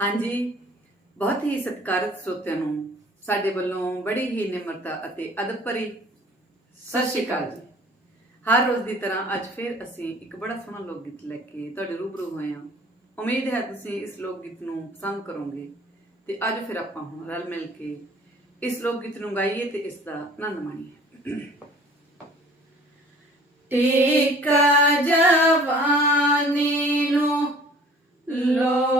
ਹਾਂਜੀ। ਬਹੁਤ ਹੀ ਸਤਿਕਾਰਤ ਸਰੋਤਿਆਂ ਨੂੰ ਸਾਡੇ ਵੱਲੋਂ ਬੜੀ ਹੀ ਨਿਮਰਤਾ ਅਤੇ ਅਦਬ ਭਰੀ ਸਤਿ ਸ਼੍ਰੀ ਅਕਾਲ ਜੀ। ਹਰ ਰੋਜ਼ ਦੀ ਤਰ੍ਹਾਂ ਅੱਜ ਫਿਰ ਅਸੀਂ ਇੱਕ ਬੜਾ ਸੋਹਣਾ ਲੋਕ ਗੀਤ ਲੈ ਕੇ ਤੁਹਾਡੇ ਰੂਬਰੂ ਹੋਏ ਹਾਂ। ਉਮੀਦ ਹੈ ਤੁਸੀਂ ਇਸ ਲੋਕ ਗੀਤ ਨੂੰ ਪਸੰਦ ਕਰੋਗੇ ਤੇ ਅੱਜ ਫਿਰ ਆਪਾਂ ਹੁਣ ਰਲ ਮਿਲ ਕੇ ਇਸ ਲੋਕ ਗੀਤ ਨੂੰ ਗਾਈਏ ਤੇ ਇਸ ਦਾ ਆਨੰਦ ਮਾਣੀਏ। ਟੇਕਾ ਜਵਾਨੀ ਨੂੰ ਲੋੜੀਏ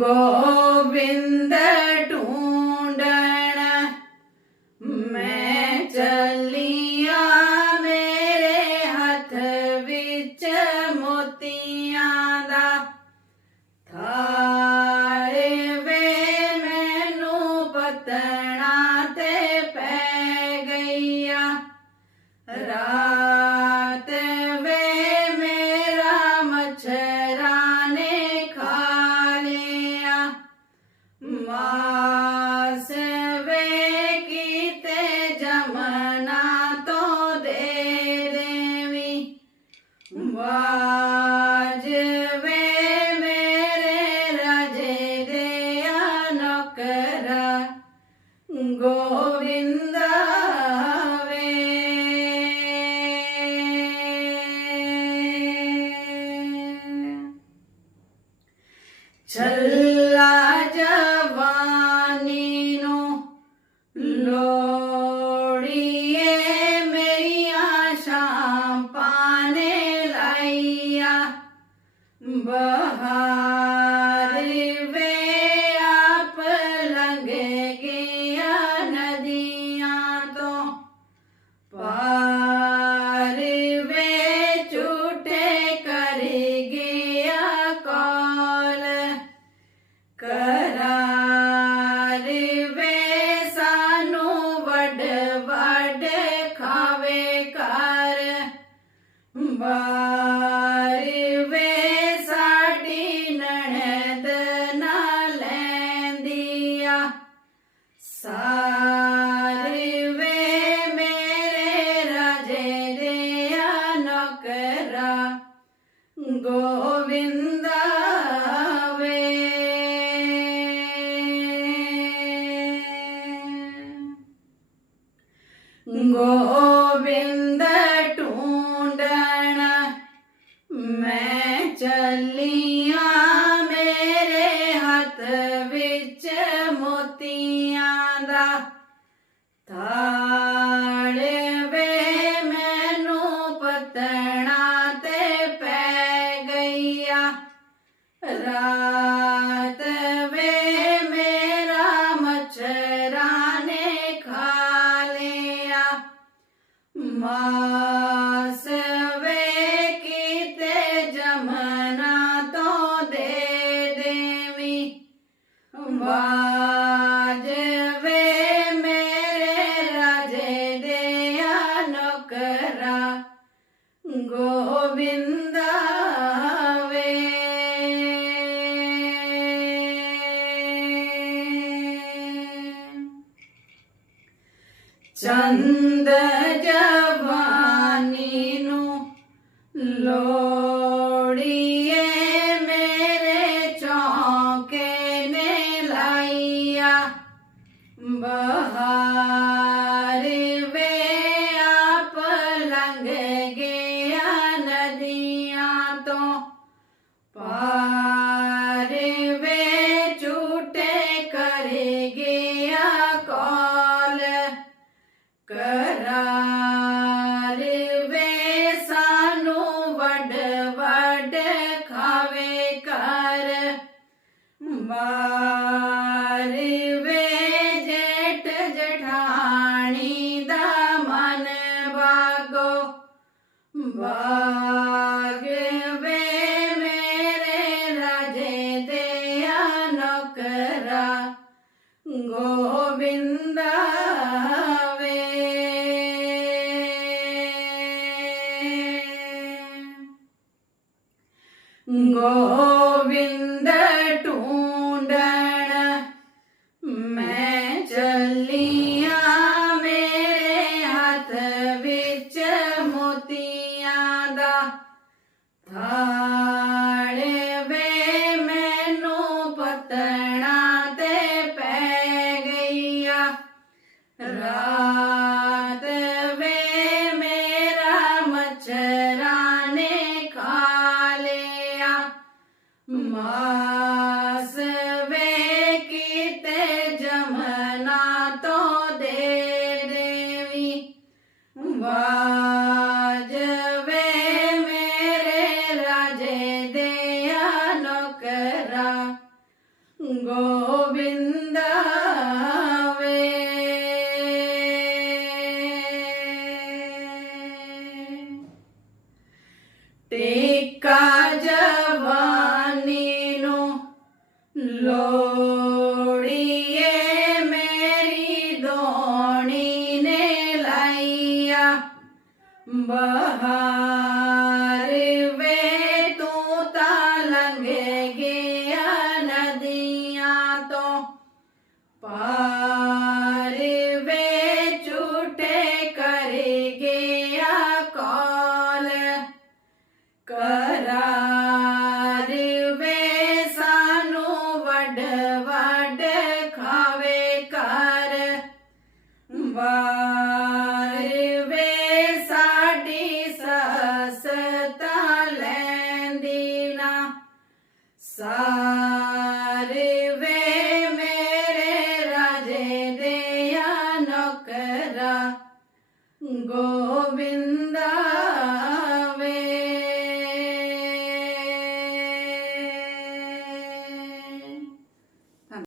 ਗੋਬਿੰਦ ਢੂੰਡਣ ਮੈਂ ਚੱਲੀਆਂ ਮੇਰੇ ਹੱਥ ਵਿੱਚ ਮੋਤੀ ਵਾਜ ਮੇਰੇ ਰਾਜੇ ਦੇ ਨੌਕਰਾ ਗੋਵਿੰਦਾ ਵੇ। ਛੱਲਾ ਬਾਰ ਵੇ ਸਾਡੀ ਨਣਦ ਨਾ ਲੈਂਦੀਆ। ਸਾਰੇ ਵੇ ਮੇਰੇ ਰਾਜੇ ਦੇ ਨੌਕਰਾ। ਗੋਵਿੰਦ ਰਾਤ ਵੇ ਮੇਰਾ ਮੱਛਰਾਂ ਨੇ ਖਾ ਲਿਆ ਮਾਸ ਵੇ ਕੀਤੇ ਜਮਨਾ ਤੋਂ ਦੇ ਦੇਵੀ ਬਾਜ ਵੇ ਮੇਰੇ ਰਾਜੇ ਦੇ ਨੌਕਰਾ ਗੋਬਿੰਦ 吧。ਰਾਤ ਵੇ ਮੇਰਾ ਮਛਰਾ ਨੇ ਖਾ ਲਿਆ ਮਾਸ ਜਮਨਾ ਤੋਂ ਦੇ ਦੇਵੀ ਵਾਰ ਵੇ ਸਾਡੀ ਸਸਤਾ ਲੈਂਦੀ ਨਾ। ਸਾਰੇ ਵੇ ਮੇਰੇ ਰਾਜੇ ਦੇ ਅਨਕਰਾ ਗੋਬਿੰਦ